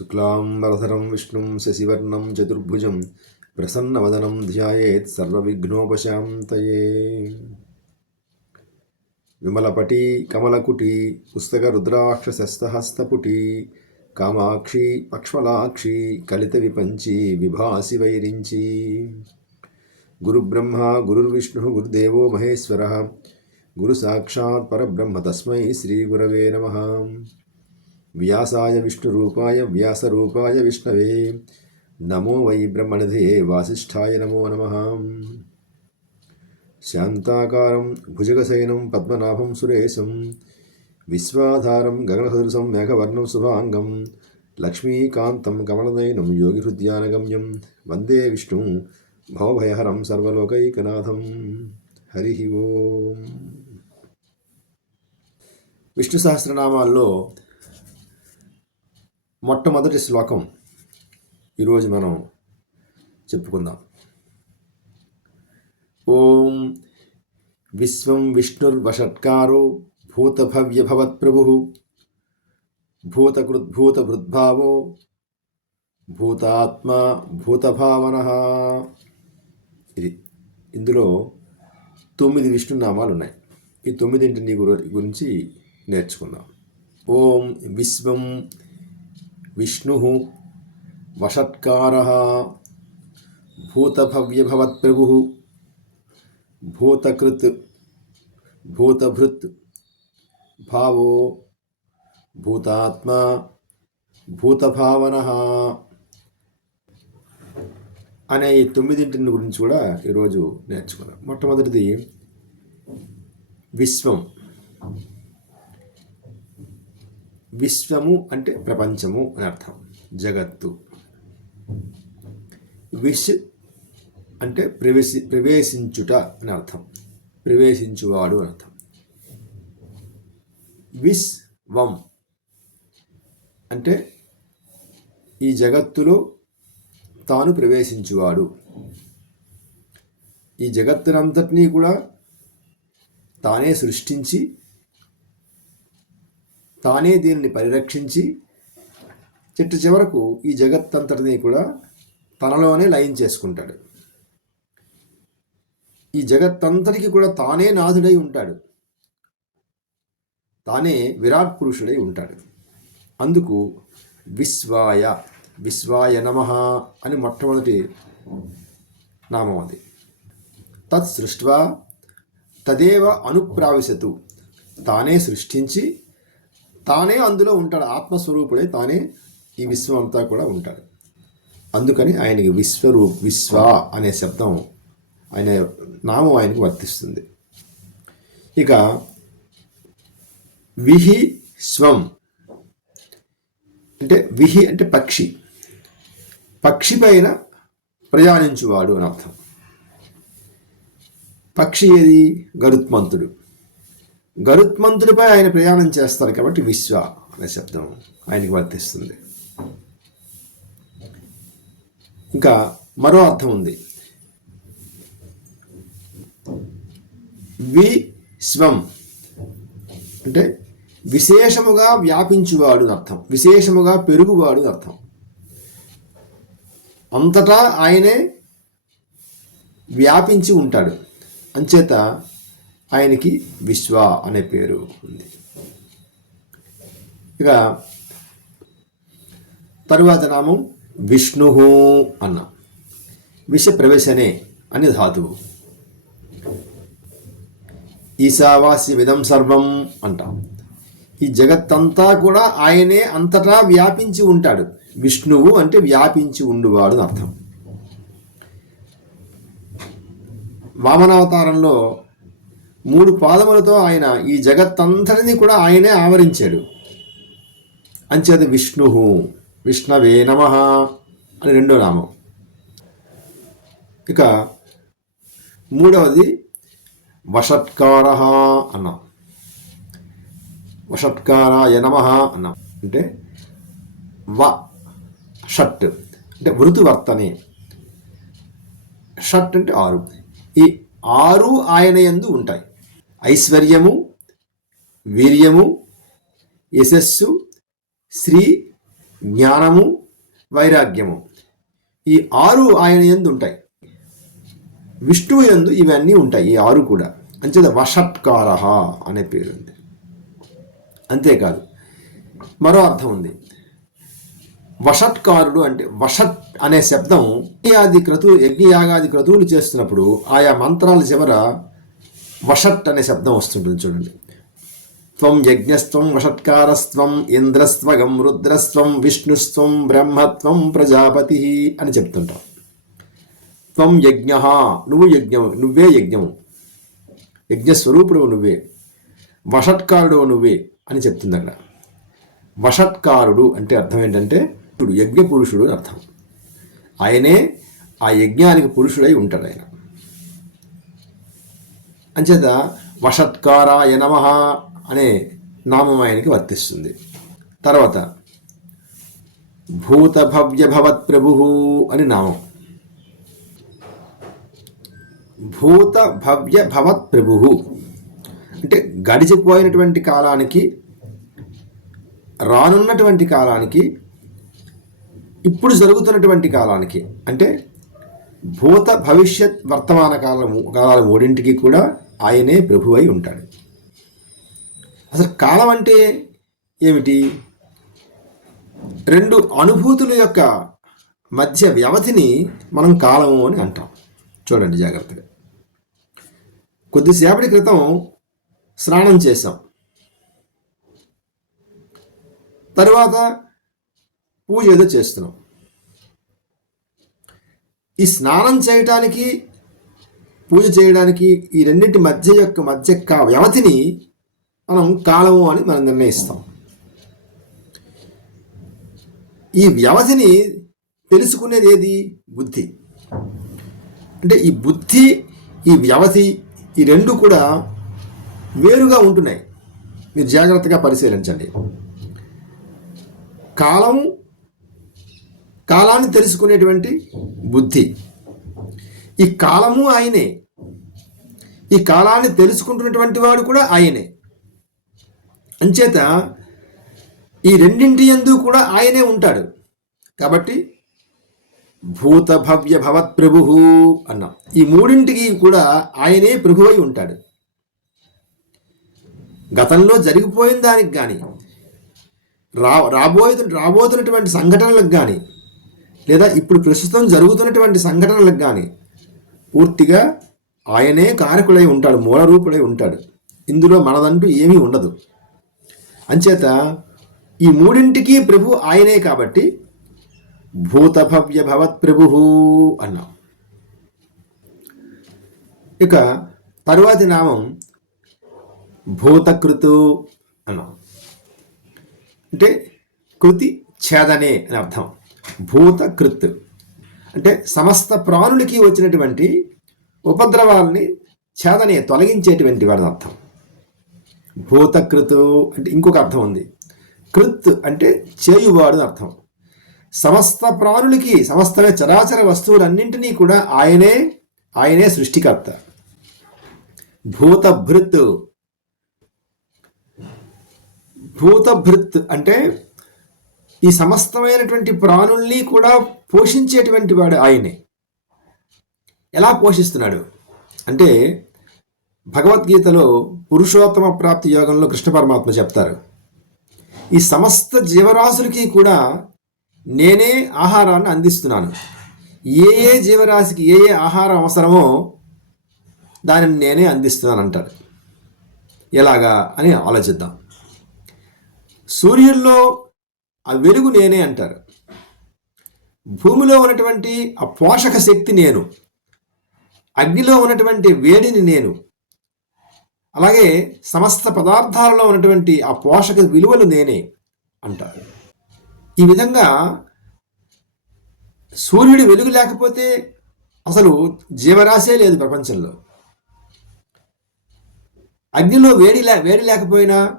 శుక్లాంబరధరం విష్ణుం శశివర్ణం చతుర్భుజం ప్రసన్నవదనం ధ్యాయేత్ సర్వవిఘ్నోపశాంతయే విమలపటి కమలకుటి పుస్తక రుద్రాక్షసస్తహస్తపుటి కామాక్షి పక్ష్మలాక్షి కలిత విపంచి విభాసి వైరించి గురుబ్రహ్మ గురుర్విష్ణు గురుదేవో మహేశ్వర గురు సాక్షాత్ పరబ్రహ్మ తస్మై శ్రీ గురవే నమ వ్యాసాయ విష్ణురూపాయ వ్యాసరూపాయ విష్ణవే. నమో వై బ్రహ్మణిధే వాసిష్ఠాయ నమో నమ. శాంతాకారం భుజగశయనం పద్మనాభం సురేశం. విశ్వాధారం గగనసదృశం మేఘవర్ణం శుభాంగం. లక్ష్మీకాంతం కమలనయనం యోగిహృద్యానగమ్యం. వందే విష్ణు భవభయహరం సర్వలోకైకనాథం. హరి ఓం. విష్ణు సహస్రనామాల్లో మొట్టమొదటి శ్లోకం ఈరోజు మనం చెప్పుకుందాం. ఓం విశ్వం విష్ణుర్వషట్కారో భూతభవ్యభవత్ప్రభు భూతకృద్భూతభృద్భావో భూతాత్మ భూతభావన. ఇది ఇందులో తొమ్మిది విష్ణునామాలు ఉన్నాయి. ఈ తొమ్మిదింటిని గురించి నేర్చుకుందాం. ఓం విశ్వం విష్ణు వషట్కార భూతభవ్యభవత్ప్రభు భూతకృత్ భూతభృత్ భావో భూతాత్మ భూతభావన అనే ఈ తొమ్మిదింటిని గురించి కూడా ఈరోజు నేర్చుకున్నాం. మొట్టమొదటిది విశ్వం. విశ్వము అంటే ప్రపంచము అని అర్థం. జగత్తు. విష్ అంటే ప్రవేశి ప్రవేశించుట అని అర్థం. ప్రవేశించువాడు అని అర్థం. విశ్వం అంటే ఈ జగత్తులో తాను ప్రవేశించువాడు. ఈ జగత్తునంతటినీ కూడా తానే సృష్టించి తానే దీనిని పరిరక్షించి చిట్ట చివరకు ఈ జగత్తంతటిని కూడా తనలోనే లయం చేసుకుంటాడు. ఈ జగత్తంతటికి కూడా తానే నాథుడై ఉంటాడు. తానే విరాట్ పురుషుడై ఉంటాడు. అందుకు విశ్వాయ విశ్వాయ నమ అని మొట్టమొదటి నామం అది. తత్ సృష్వా తదేవ అనుప్రావిశతు తానే సృష్టించి తానే అందులో ఉంటాడు. ఆత్మస్వరూపుడే తానే ఈ విశ్వం అంతా కూడా ఉంటాడు. అందుకని ఆయనకి విశ్వరూప్ విశ్వ అనే శబ్దం ఆయన నామం ఆయనకు వర్తిస్తుంది. ఇక విహి స్వం. అంటే విహి అంటే పక్షి. పక్షి పైన ప్రయాణించువాడు అని అర్థం. పక్షి ఏది? గరుత్మంతుడు. గరుత్మంతుడిపై ఆయన ప్రయాణం చేస్తారు కాబట్టి విశ్వ అనే శబ్దం ఆయనకి వర్తిస్తుంది. ఇంకా మరో అర్థం ఉంది. విశ్వం అంటే విశేషముగా వ్యాపించువాడు అని అర్థం. విశేషముగా పెరుగువాడు అర్థం. అంతటా ఆయనే వ్యాపించి ఉంటాడు. అంచేత ఆయనకి విశ్వ అనే పేరు ఉంది. ఇక తరువాత నామం విష్ణు అన్నాం. విష ప్రవేశనే అని ధాతువు ఈశావాస్యమిదం సర్వం అంటాం. ఈ జగత్తంతా కూడా ఆయనే అంతటా వ్యాపించి ఉంటాడు. విష్ణువు అంటే వ్యాపించి ఉండువాడు అని అర్థం. వామనావతారంలో మూడు పాదములతో ఆయన ఈ జగత్తంతటిని కూడా ఆయనే ఆవరించాడు. అంచేది విష్ణు విష్ణవే నమ అని రెండో నామం. ఇక మూడవది వషత్కార అన్నాం. వషత్కారాయ నమ అన్నాం. అంటే వ షట్ అంటే వృతువర్తనే. షట్ అంటే ఆరు. ఈ ఆరు ఆయన యందు ఉంటాయి. ఐశ్వర్యము వీర్యము యశస్సు శ్రీ జ్ఞానము వైరాగ్యము. ఈ ఆరు ఆయన ఎందు ఉంటాయి. విష్ణువు ఎందు ఇవన్నీ ఉంటాయి ఈ ఆరు కూడా. అంచేత వషట్కార అనే పేరు ఉంది అంతేకాదు మరో అర్థం ఉంది. వషట్కారుడు అంటే వషట్ అనే శబ్దం యజ్ఞయాది క్రతు యజ్ఞయాగాది క్రతువులు చేస్తున్నప్పుడు ఆయా మంత్రాల చివర వషట్ అనే శబ్దం వస్తుంటుంది చూడండి. త్వం యజ్ఞస్త్వం వషట్కారస్త్వం ఇంద్రస్త్వగం రుద్రస్త్వం విష్ణుస్త్వం బ్రహ్మత్వం ప్రజాపతి అని చెప్తుంటాం. త్వం యజ్ఞ నువ్వు యజ్ఞం నువ్వే యజ్ఞము. యజ్ఞస్వరూపుడు నువ్వే. వషట్కారుడు నువ్వే అని చెప్తుంది అక్కడ వషట్కారుడు అంటే అర్థం ఏంటంటే ఇప్పుడు యజ్ఞ పురుషుడు అని అర్థం. ఆయనే ఆ యజ్ఞానికి పురుషుడై ఉంటాడు ఆయన. అంచేత వషత్కారాయ నమ అనే నామం ఆయనకి వర్తిస్తుంది. తర్వాత భూతభవ్యభవత్ భవత్ ప్రభు అని నామం. భూత భవ్య భవత్ ప్రభు అంటే గడిచిపోయినటువంటి కాలానికి రానున్నటువంటి కాలానికి ఇప్పుడు జరుగుతున్నటువంటి కాలానికి అంటే భూత భవిష్యత్ వర్తమాన కాలము కాలాలు మూడింటికి కూడా ఆయనే ప్రభువై ఉంటాడు. అసలు కాలం అంటే ఏమిటి? రెండు అనుభూతుల యొక్క మధ్య వ్యవధిని మనం కాలము అని అంటాం. చూడండి జాగ్రత్తగా. కొద్దిసేపటి క్రితం స్నానం చేసాం తర్వాత పూజ ఏదో చేస్తున్నాం. ఈ స్నానం చేయటానికి పూజ చేయడానికి ఈ రెండింటి మధ్య యొక్క మధ్య కా- వ్యవధిని మనం కాలము అని మనం నిర్ణయిస్తాం. ఈ వ్యవధిని తెలుసుకునేది ఏది? బుద్ధి. అంటే ఈ బుద్ధి ఈ వ్యవధి ఈ రెండు కూడా వేరుగా ఉంటున్నాయి. మీరు జాగ్రత్తగా పరిశీలించండి. కాలం కాలాన్ని తెలుసుకునేటువంటి బుద్ధి. ఈ కాలము ఆయనే. ఈ కాలాన్ని తెలుసుకుంటున్నటువంటి వాడు కూడా ఆయనే. అంచేత ఈ రెండింటి ఎందు కూడా ఆయనే ఉంటాడు. కాబట్టి భూత భవ్య భవత్ ప్రభు అన్నాం. ఈ మూడింటికి కూడా ఆయనే ప్రభువై ఉంటాడు. గతంలో జరిగిపోయిన దానికి కానీ రా రాబోయే రాబోతున్నటువంటి సంఘటనలకు కానీ లేదా ఇప్పుడు ప్రస్తుతం జరుగుతున్నటువంటి సంఘటనలకు కానీ పూర్తిగా ఆయనే కారకులై ఉంటాడు మూలరూపుడై ఉంటాడు. ఇందులో మనదంటూ ఏమీ ఉండదు. అంచేత ఈ మూడింటికి ప్రభు ఆయనే కాబట్టి భూతభవ్య భవత్ ప్రభు అన్నాం. ఇక తరువాతి నామం భూతకృతు అన్నాం. అంటే కృతి ఛేదనే అని అర్థం. భూతకృత్. అంటే సమస్త ప్రాణులకి వచ్చినటువంటి ఉపద్రవాల్ని ఛేదనే తొలగించేటువంటి వాడిని అర్థం. భూతకృతు అంటే ఇంకొక అర్థం ఉంది. కృత్ అంటే చేయువాడు అర్థం. సమస్త ప్రాణులకి సమస్తమే చరాచర వస్తువులన్నింటినీ కూడా ఆయనే ఆయనే సృష్టికర్త. భూతభృత్. భూతభృత్ అంటే ఈ సమస్తమైనటువంటి ప్రాణుల్ని కూడా పోషించేటువంటి వాడు ఆయనే. ఎలా పోషిస్తున్నాడు? అంటే భగవద్గీతలో పురుషోత్తమ ప్రాప్తి యోగంలో కృష్ణ పరమాత్మ చెప్తారు. ఈ సమస్త జీవరాశులకి కూడా నేనే ఆహారాన్ని అందిస్తున్నాను. ఏ ఏ జీవరాశికి ఏ ఏ ఆహారం అవసరమో దానిని నేనే అందిస్తున్నాను అంటాడు ఎలాగా అని ఆలోచిద్దాం. సూర్యుల్లో ఆ వెలుగు నేనే అంటారు. భూమిలో ఉన్నటువంటి ఆ పోషక శక్తి నేను. అగ్నిలో ఉన్నటువంటి వేడిని నేను. అలాగే సమస్త పదార్థాలలో ఉన్నటువంటి ఆ పోషక విలువలు నేనే అంటారు. ఈ విధంగా సూర్యుడి వెలుగు లేకపోతే అసలు జీవరాశే లేదు ప్రపంచంలో. అగ్నిలో వేడి లే వేడి లేకపోయినా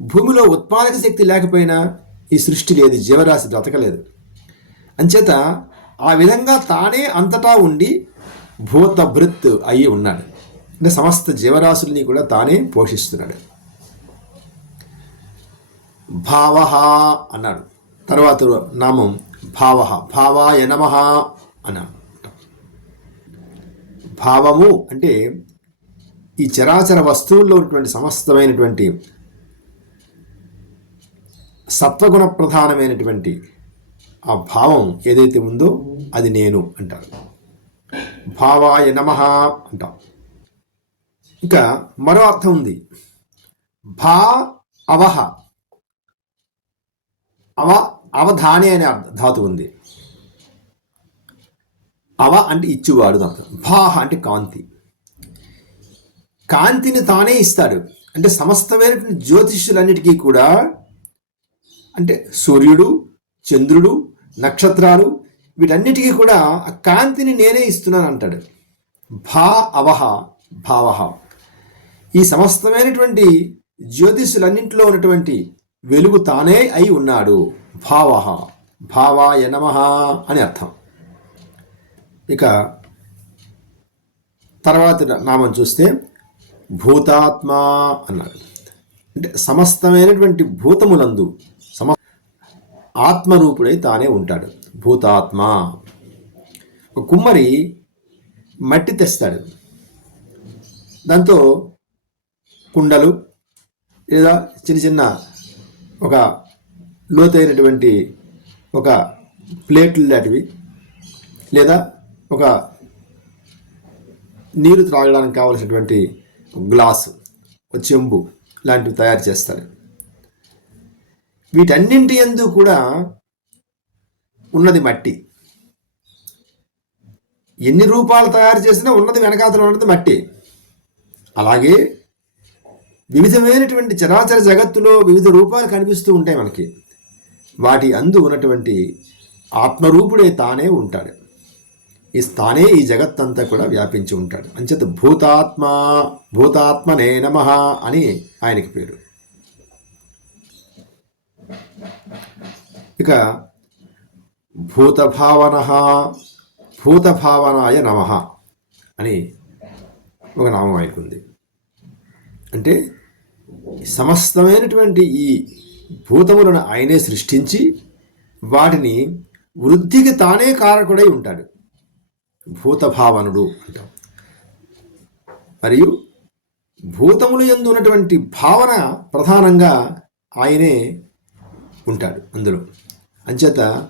భూమిలో ఉత్పాదక శక్తి లేకపోయినా ఈ సృష్టి లేదు జీవరాశి బ్రతకలేదు. అంచేత ఆ విధంగా తానే అంతటా ఉండి భూతభృత్ అయి ఉన్నాడు. అంటే సమస్త జీవరాశుల్ని కూడా తానే పోషిస్తున్నాడు. భావ అన్నాడు. తర్వాత నామం భావ భావాయ నమ అన్నాడు. భావము అంటే ఈ చరాచర వస్తువుల్లో ఉన్నటువంటి సమస్తమైనటువంటి సత్వగుణ ప్రధానమైనటువంటి ఆ భావం ఏదైతే ఉందో అది నేను అంటారు. భావాయ నమ అంటాం. ఇంకా మరో అర్థం ఉంది. భా అవహ. అవ అవధాని అనే ధాతు ఉంది. అవ అంటే ఇచ్చువాడు దాంతో భాహ అంటే కాంతి. కాంతిని తానే ఇస్తాడు. అంటే సమస్తమైనటువంటి జ్యోతిష్యులన్నిటికీ కూడా అంటే సూర్యుడు చంద్రుడు నక్షత్రాలు వీటన్నిటికీ కూడా ఆ కాంతిని నేనే ఇస్తున్నాను అంటాడు భా అవహ భావహ. ఈ సమస్తమైనటువంటి జ్యోతిష్యులన్నింటిలో ఉన్నటువంటి వెలుగు తానే అయి ఉన్నాడు. భావ భావాయ నమ అని అర్థం. ఇక తర్వాత నామం చూస్తే భూతాత్మ అన్నాడు. అంటే సమస్తమైనటువంటి భూతములందు ఆత్మరూపుడై తానే ఉంటాడు. భూతాత్మ. ఒక కుమ్మరి మట్టి తెస్తాడు. దాంతో కుండలు లేదా చిన్న చిన్న ఒక లోతైనటువంటి ఒక ప్లేట్లు లాంటివి లేదా ఒక నీరు త్రాగడానికి కావలసినటువంటి గ్లాసు ఒక చెంబు లాంటివి తయారు చేస్తాడు. వీటన్నింటి ఎందు కూడా ఉన్నది మట్టి. ఎన్ని రూపాలు తయారు చేసినా ఉన్నది వెనకాతలో ఉన్నది మట్టి. అలాగే వివిధమైనటువంటి చరాచర జగత్తులో వివిధ రూపాలు కనిపిస్తూ ఉంటాయి మనకి. వాటి అందు ఉన్నటువంటి ఆత్మరూపుడే తానే ఉంటాడు. ఈ తానే ఈ జగత్తంతా కూడా వ్యాపించి ఉంటాడు. అంచేత భూతాత్మ భూతాత్మనే నమ అని ఆయనకి పేరు. ఇక భూతభావన భూతభావనాయ నమ అని ఒక నామం ఆయనకు ఉంది అంటే సమస్తమైనటువంటి ఈ భూతములను ఆయనే సృష్టించి వాటిని వృద్ధికి తానే కారకుడై ఉంటాడు. భూతభావనుడు అంటాం. మరియు భూతములు ఎందు ఉన్నటువంటి భావన ప్రధానంగా ఆయనే ఉంటాడు. అందులో అంచేత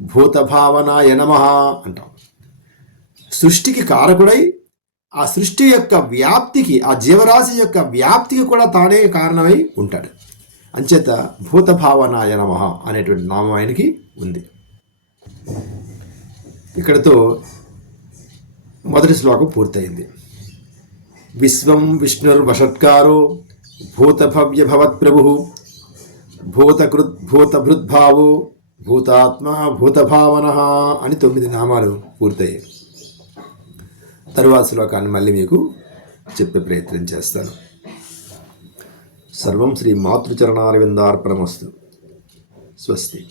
భూతభావనాయ నమః అంటాం. సృష్టికి కారకుడై ఆ సృష్టి యొక్క వ్యాప్తికి ఆ జీవరాశి యొక్క వ్యాప్తికి కూడా తానే కారణమై ఉంటాడు. అంచేత భూతభావనాయ నమ అనేటువంటి నామం ఆయనకి ఉంది. ఇక్కడతో మొదటి శ్లోకం పూర్తయింది. విశ్వం విష్ణుర్వషట్కారో భూతభవ్య భవత్ప్రభు భూతకృద్భూతభృద్భావో భూతాత్మ భూతభావన అని తొమ్మిది నామాలు పూర్తయ్యాయి. తరువాత శ్లోకాన్ని మళ్ళీ మీకు చెప్పే ప్రయత్నం చేస్తాను. సర్వం శ్రీ మాతృచరణారవిందార్పణమస్తు. స్వస్తి.